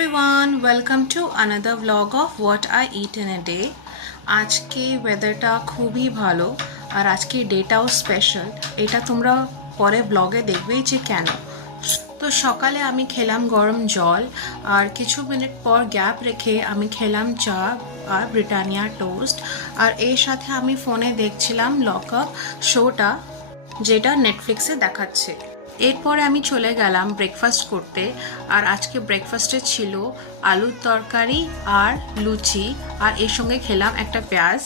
everyone, welcome to another vlog of what I eat in a day. আজকে ওয়েদারটা খুবই ভালো আর আজকে ডেটাও স্পেশাল। এটা তোমরা পরে ব্লগে দেখবেই যে কেন। তো সকালে আমি খেলাম গরম জল আর কিছু মিনিট পর গ্যাপ রেখে আমি খেলাম চা আর ব্রিটানিয়া টোস্ট। আর এর সাথে আমি ফোনে দেখছিলাম লক আপ শোটা, যেটা নেটফ্লিক্সে দেখাচ্ছে। এরপরে আমি চলে গেলাম ব্রেকফাস্ট করতে। আর আজকে ব্রেকফাস্টে ছিল আলুর তরকারি আর লুচি, আর এর সঙ্গে খেলাম একটা পেঁয়াজ।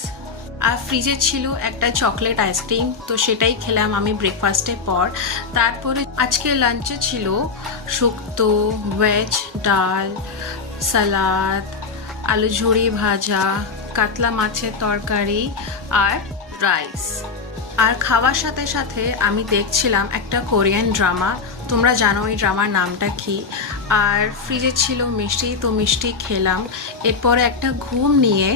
আর ফ্রিজে ছিল একটা চকলেট আইসক্রিম, তো সেটাই খেলাম আমি ব্রেকফাস্টের পর। তারপরে আজকে লাঞ্চে ছিল শুক্তো, ভেজ, ডাল, সালাদ, আলু ঝুড়ি ভাজা, কাতলা মাছের তরকারি আর রাইস। আর খাওয়ার সাথে সাথে আমি দেখছিলাম একটা কোরিয়ান ড্রামা। তোমরা জানো এই ড্রামার নামটা কি। আর ফ্রিজে ছিল মিষ্টি, তো মিষ্টি খেলাম। এরপরে একটা ঘুম নিয়ে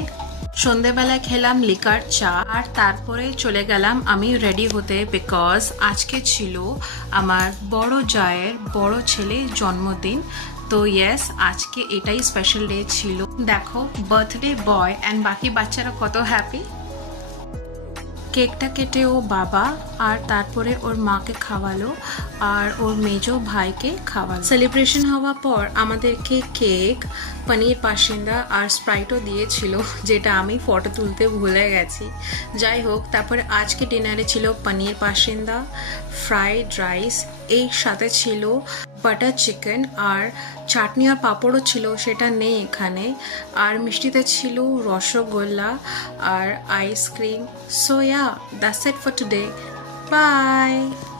সন্ধেবেলায় খেলাম লিকার চা। আর তারপরে চলে গেলাম আমি রেডি হতে, বিকজ আজকে ছিল আমার বড় জায়ের বড় ছেলে জন্মদিন। তো ইয়েস, আজকে এটাই স্পেশাল ডে ছিল। দেখো বার্থডে বয় অ্যান্ড বাকি বাচ্চারা কত হ্যাপি। কেকটা কেটে ও বাবা আর তারপরে ওর মাকে খাওয়ালো আর ওর মেজো ভাইকে খাওয়ালো। সেলিব্রেশন হওয়ার পর আমাদেরকে কেক, পনির পাসিন্দা আর স্প্রাইটও দিয়েছিল, যেটা আমি ফটো তুলতে ভুলে গেছি। যাই হোক, তারপরে আজকে ডিনারে ছিল পনির পাসিন্দা, ফ্রাইড রাইস, এর সাথে ছিল বাটার চিকেন আর চাটনি আর পাঁপড়ও ছিল, সেটা নেই এখানে। আর মিষ্টিতে ছিল রসগোল্লা আর ice cream. So yeah, that's it for today. Bye.